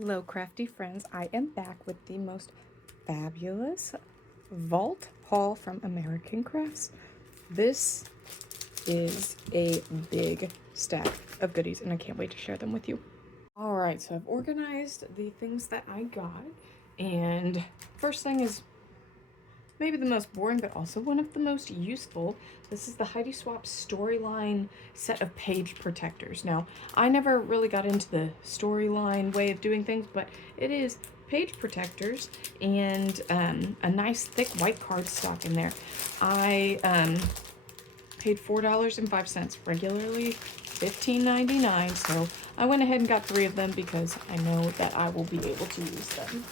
Hello, crafty friends. I am back with the most fabulous vault haul from American Crafts. This is a big stack of goodies, and I can't wait to share them with you. All right, so I've organized the things that I got, and first thing is maybe the most boring, but also one of the most useful. This is the Heidi Swapp Storyline set of page protectors. Now, I never really got into the storyline way of doing things, but it is page protectors and a nice thick white cardstock in there. I paid $4.05, regularly $15.99, so I went ahead and got 3 of them because I know that I will be able to use them.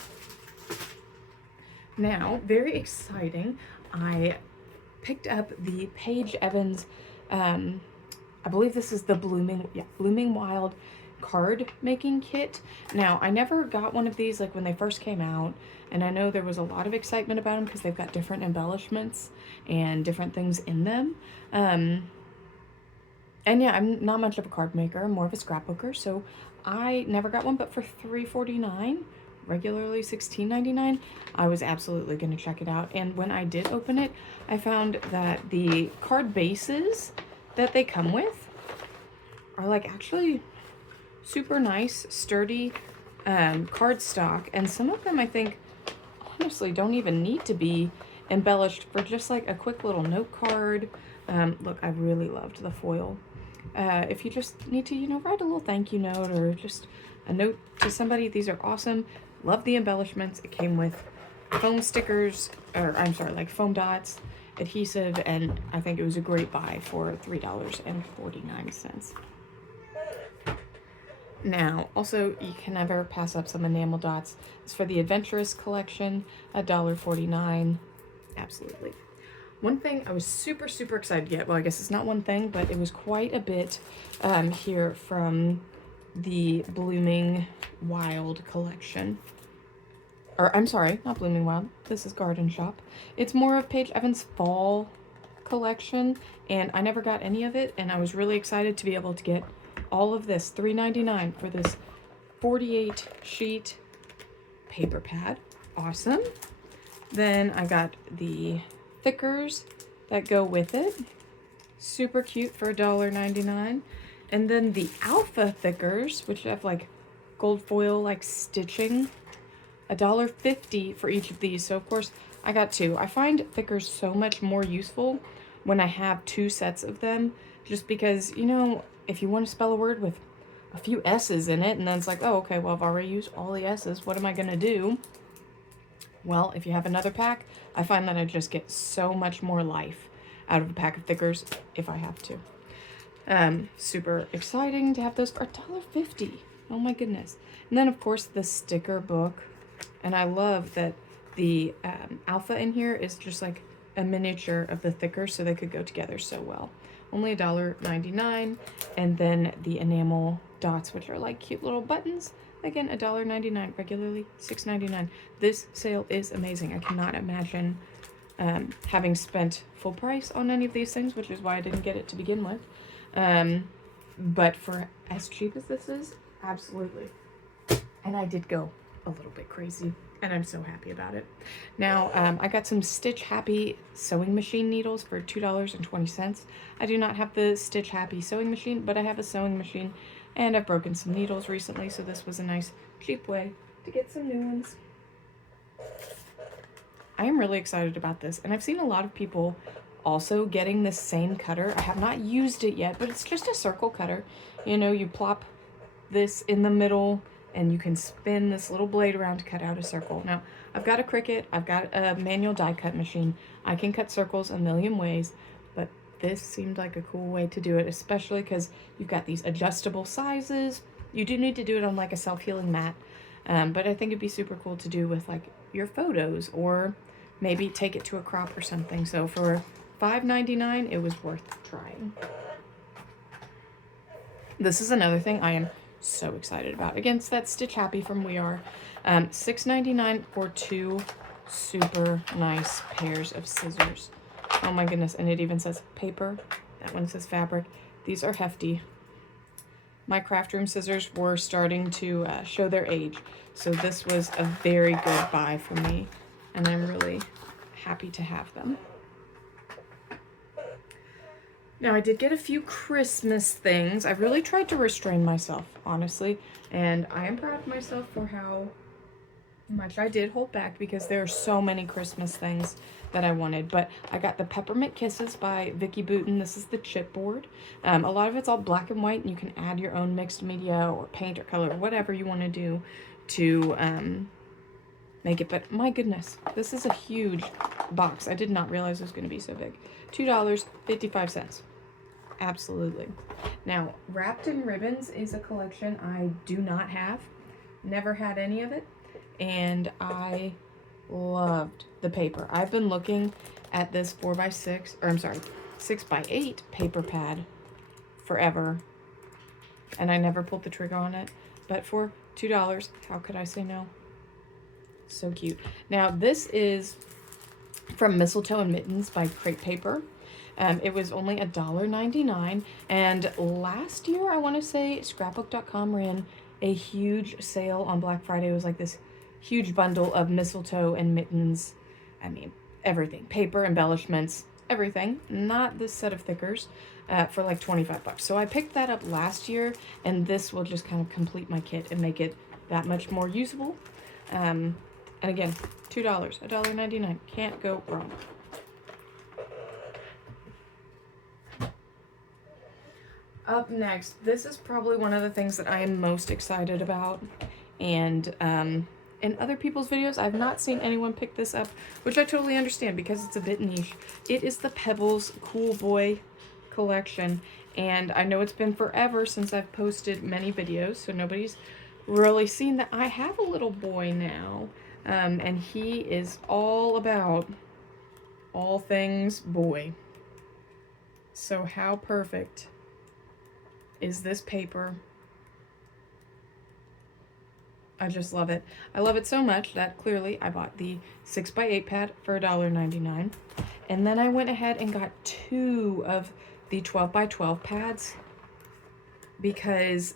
Now, very exciting, I picked up the Paige Evans, I believe this is the Blooming Wild card making kit. Now, I never got one of these like when they first came out, and I know there was a lot of excitement about them because they've got different embellishments and different things in them. And yeah, I'm not much of a card maker, I'm more of a scrapbooker, so I never got one, but for $3.49, regularly $16.99, I was absolutely going to check it out. And when I did open it, I found that the card bases that they come with are like actually super nice, sturdy cardstock, and some of them I think honestly don't even need to be embellished for just like a quick little note card. Look, I really loved the foil. If you just need to, write a little thank you note or just a note to somebody, these are awesome. Love the embellishments. It came with foam stickers, or I'm sorry, like foam dots, adhesive, and I think it was a great buy for $3.49. Now, also, you can never pass up some enamel dots. It's for the Adventurous collection, $1.49. Absolutely. One thing I was super excited to get, well, I guess it's not one thing, but it was quite a bit here from the Blooming Wild collection. Or, I'm sorry, not Blooming Wild. This is Garden Shop. It's more of Paige Evans' fall collection, and I never got any of it, and I was really excited to be able to get all of this, $3.99 for this 48 sheet paper pad. Awesome. Then I got the thickers that go with it. Super cute for $1.99. And then the Alpha thickers, which have like gold foil like stitching, $1.50 for each of these. So of course I got 2. I find thickers so much more useful when I have 2 sets of them, just because, if you want to spell a word with a few S's in it, and then it's like, oh, okay, well, I've already used all the S's. What am I going to do? Well, if you have another pack, I find that I just get so much more life out of a pack of thickers if I have to. Super exciting to have those for $1.50. Oh my goodness. And then, of course, the sticker book. And I love that the Alpha in here is just like a miniature of the thicker, so they could go together so well. Only $1.99. And then the enamel dots, which are like cute little buttons. Again, $1.99, regularly $6.99. This sale is amazing. I cannot imagine having spent full price on any of these things, which is why I didn't get it to begin with. But for as cheap as this is, absolutely. And I did go a little bit crazy, and I'm so happy about it. Now, I got some Stitch Happy sewing machine needles for $2.20. I do not have the Stitch Happy sewing machine, but I have a sewing machine, and I've broken some needles recently, so this was a nice, cheap way to get some new ones. I am really excited about this, and I've seen a lot of people also getting this same cutter. I have not used it yet, but it's just a circle cutter. You plop this in the middle, and you can spin this little blade around to cut out a circle. Now, I've got a Cricut, I've got a manual die cut machine. I can cut circles a million ways, but this seemed like a cool way to do it, especially because you've got these adjustable sizes. You do need to do it on like a self-healing mat, but I think it'd be super cool to do with like your photos, or maybe take it to a crop or something. So for $5.99, it was worth trying. This is another thing I am so excited about. Again, it's that Stitch Happy from We Are. $6.99 for 2 super nice pairs of scissors. Oh my goodness, and it even says paper. That one says fabric. These are hefty. my craft room scissors were starting to show their age. So this was a very good buy for me, and I'm really happy to have them. Now, I did get a few Christmas things. I really tried to restrain myself, honestly, and I am proud of myself for how much I did hold back, because there are so many Christmas things that I wanted. But I got the Peppermint Kisses by Vicki Boutin. This is the chipboard. A lot of it's all black and white, and you can add your own mixed media or paint or color or whatever you want to do to make it. But my goodness, this is a huge box. I did not realize it was going to be so big. $2.55. Absolutely. Now, Wrapped in Ribbons is a collection I do not have. Never had any of it. And I loved the paper. I've been looking at this 4x6, or I'm sorry, 6x8 paper pad forever. And I never pulled the trigger on it. But for $2, how could I say no? So cute. Now, this is from Mistletoe and Mittens by Crate Paper. It was only $1.99, and last year, I want to say, Scrapbook.com ran a huge sale on Black Friday. It was like this huge bundle of Mistletoe and Mittens. I mean, everything. Paper, embellishments, everything. Not this set of thickers, for like 25 bucks. So I picked that up last year, and this will just kind of complete my kit and make it that much more usable. And again, $2, $1.99. Can't go wrong. Up next, this is probably one of the things that I am most excited about, and in other people's videos, I've not seen anyone pick this up, which I totally understand because it's a bit niche. It is the Pebbles Cool Boy collection, and I know it's been forever since I've posted many videos, so nobody's really seen that I have a little boy now, and he is all about all things boy. So how perfect is this paper? I just love it. I love it so much that clearly I bought the 6x8 pad for $1.99. And then I went ahead and got 2 of the 12x12 pads because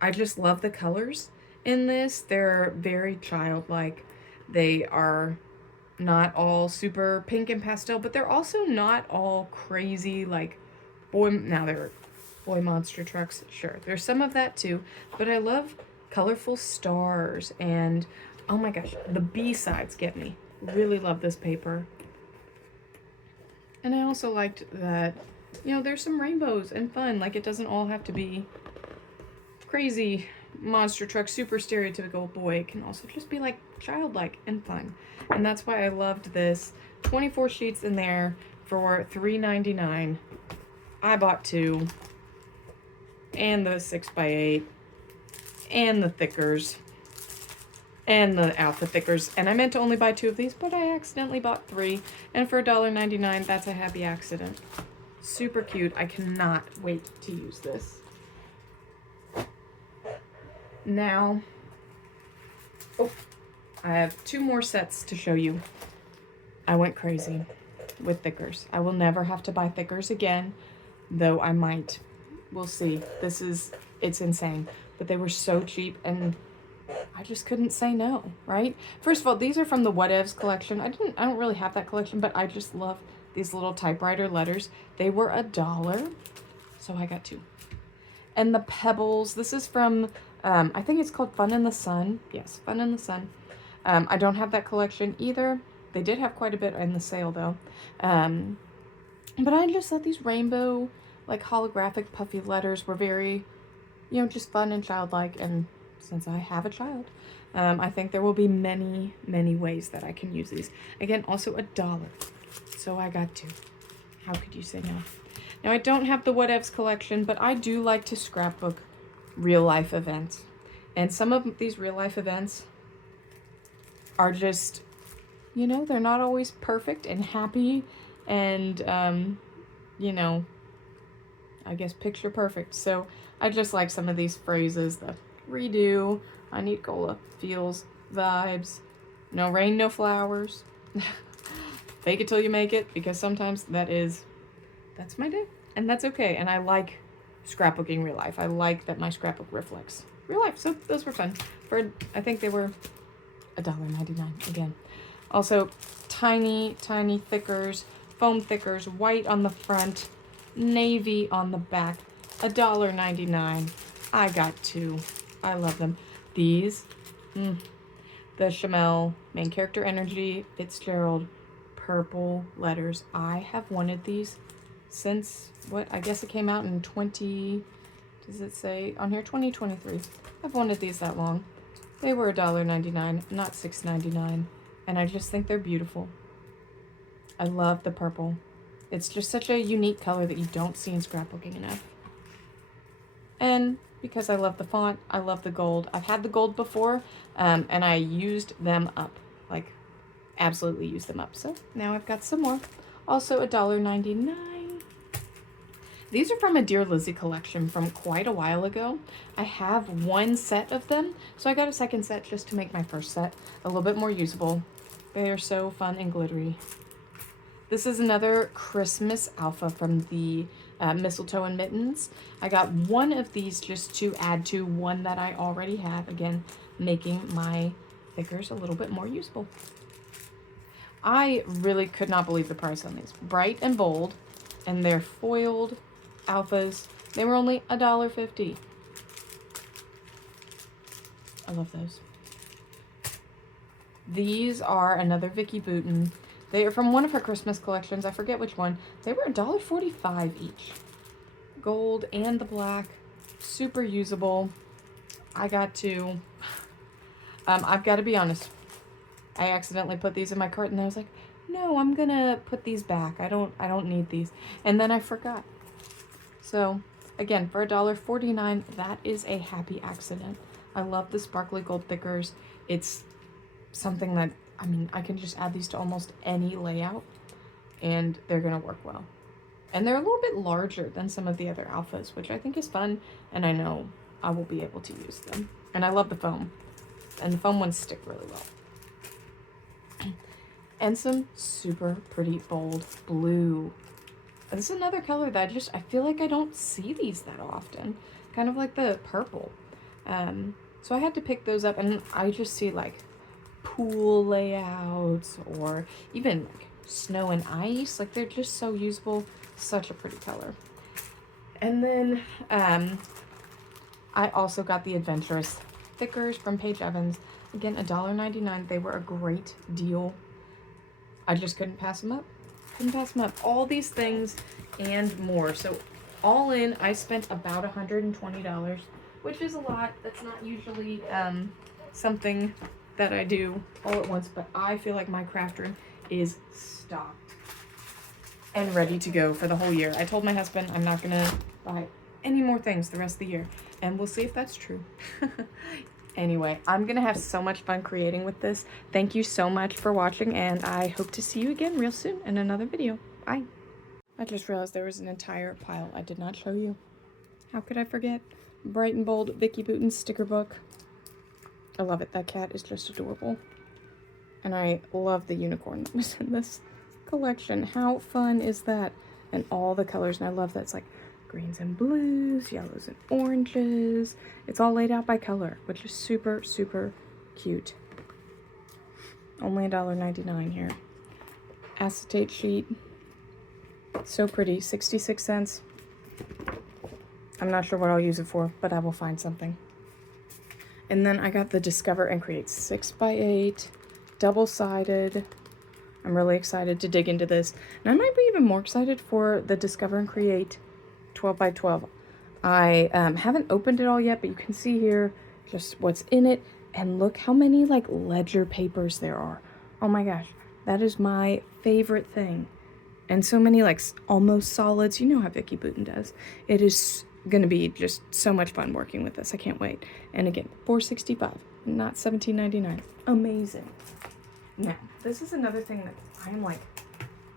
I just love the colors in this. They're very childlike. They are not all super pink and pastel, but they're also not all crazy like boy. Now they're boy monster trucks, sure, there's some of that too, but I love colorful stars, and oh my gosh, the B-sides get me. Really love this paper. And I also liked that, you know, there's some rainbows and fun. Like, it doesn't all have to be crazy monster truck, super stereotypical boy. It can also just be like childlike and fun. And that's why I loved this. 24 sheets in there for $3.99. I bought 2. And the 6x8, and the thickers, and the alpha thickers. And I meant to only buy 2 of these, but I accidentally bought 3. And for $1.99, that's a happy accident. Super cute. I cannot wait to use this. Now, I have 2 more sets to show you. I went crazy with thickers. I will never have to buy thickers again, though I might. We'll see. It's insane. But they were so cheap, and I just couldn't say no, right? First of all, these are from the Whatevs collection. I don't really have that collection, but I just love these little typewriter letters. They were $1, so I got 2. And the Pebbles, this is from, I think it's called Fun in the Sun. Yes, Fun in the Sun. I don't have that collection either. They did have quite a bit in the sale, though. But I just thought these rainbow, like, holographic puffy letters were very, you know, just fun and childlike. And since I have a child, I think there will be many, many ways that I can use these. Again, also $1. So I got 2. How could you say no? Now, I don't have the Whatevs collection, but I do like to scrapbook real-life events. And some of these real-life events are just, you know, they're not always perfect and happy and, you know, I guess picture perfect. So I just like some of these phrases. The redo, I need cola, feels, vibes, no rain, no flowers. Fake it till you make it, because sometimes that's my day, and that's okay. And I like scrapbooking real life. I like that my scrapbook reflects real life. So those were fun. I think they were $1.99 again. Also, tiny thickers, foam thickers, white on the front, navy on the back, $1.99. I got two. I love them. These, the Chamel Main Character Energy Fitzgerald purple letters. I have wanted these since, what, I guess it came out in does it say on here, 2023. I've wanted these that long. They were $1.99, not $6.99, and I just think they're beautiful. I love the purple. It's just such a unique color that you don't see in scrapbooking enough. And because I love the font, I love the gold. I've had the gold before, and I used them up. Like, absolutely used them up. So now I've got some more. Also $1.99. These are from a Dear Lizzie collection from quite a while ago. I have one set of them, so I got a second set just to make my first set a little bit more usable. They are so fun and glittery. This is another Christmas alpha from the Mistletoe and Mittens. I got one of these just to add to one that I already have. Again, making my thickers a little bit more usable. I really could not believe the price on these. Bright and bold, and they're foiled alphas. They were only $1.50. I love those. These are another Vicki Boutin. They are from one of her Christmas collections. I forget which one. They were $1.45 each. Gold and the black. Super usable. I got two. I've got to be honest. I accidentally put these in my cart and I was like, no, I'm gonna put these back. I don't need these. And then I forgot. So again, for $1.49, that is a happy accident. I love the sparkly gold thickers. It's something that, I mean, I can just add these to almost any layout and they're gonna work well. And they're a little bit larger than some of the other alphas, which I think is fun, and I know I will be able to use them. And I love the foam. And the foam ones stick really well. And some super pretty bold blue. This is another color that I feel like I don't see these that often. Kind of like the purple. So I had to pick those up, and I just see like pool layouts or even like snow and ice. Like, they're just so usable. Such a pretty color. And then I also got the Adventurous thickers from Paige Evans. Again, $1.99. They were a great deal. I just couldn't pass them up. Couldn't pass them up. All these things and more. So all in, I spent about $120, which is a lot. That's not usually something that I do all at once, but I feel like my craft room is stocked and ready to go for the whole year. I told my husband I'm not gonna buy any more things the rest of the year, and we'll see if that's true. Anyway, I'm gonna have so much fun creating with this. Thank you so much for watching, and I hope to see you again real soon in another video. Bye. I just realized there was an entire pile I did not show you. How could I forget? Bright and bold Vicki Boutin sticker book. I love it. That cat is just adorable. And I love the unicorn that was in this collection. How fun is that? And all the colors. And I love that it's like greens and blues, yellows and oranges. It's all laid out by color, which is super, super cute. Only $1.99 here. Acetate sheet. So pretty. 66 cents. I'm not sure what I'll use it for, but I will find something. And then I got the Discover and Create 6x8, double-sided. I'm really excited to dig into this. And I might be even more excited for the Discover and Create 12x12. I haven't opened it all yet, but you can see here just what's in it. And look how many like ledger papers there are. Oh my gosh, that is my favorite thing. And so many like almost solids. You know how Vicki Boutin does. It is gonna be just so much fun working with this. I can't wait. And again, $4.65, not $17.99. Amazing. Now, this is another thing that I'm like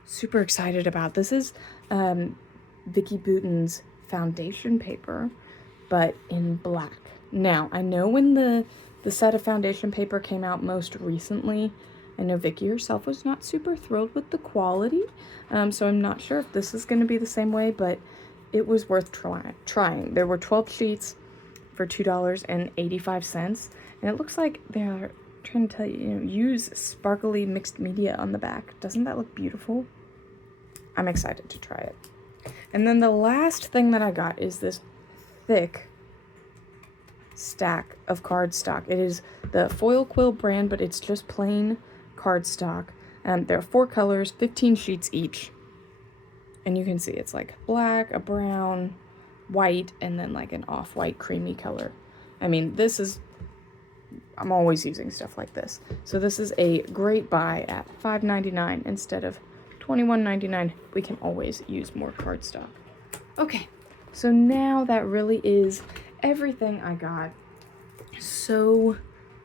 super excited about. This is Vicki Boutin's foundation paper, but in black. Now, I know when the set of foundation paper came out most recently, I know Vicki herself was not super thrilled with the quality, so I'm not sure if this is going to be the same way, but it was worth trying. There were 12 sheets for $2.85, and it looks like they're trying to tell you, use sparkly mixed media on the back. Doesn't that look beautiful? I'm excited to try it. And then the last thing that I got is this thick stack of cardstock. It is the Foil Quill brand, but it's just plain cardstock. There are 4 colors, 15 sheets each. And you can see it's like black, a brown, white, and then like an off-white creamy color. I mean, I'm always using stuff like this. So this is a great buy at $5.99 instead of $21.99. We can always use more cardstock. Okay, so now that really is everything I got. So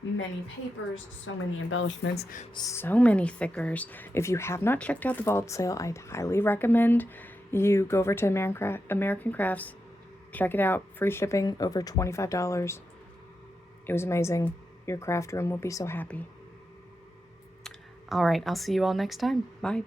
many papers, so many embellishments, so many thickers. If you have not checked out the vault sale, I'd highly recommend you go over to American Crafts, check it out. Free shipping, over $25. It was amazing. Your craft room will be so happy. All right, I'll see you all next time. Bye.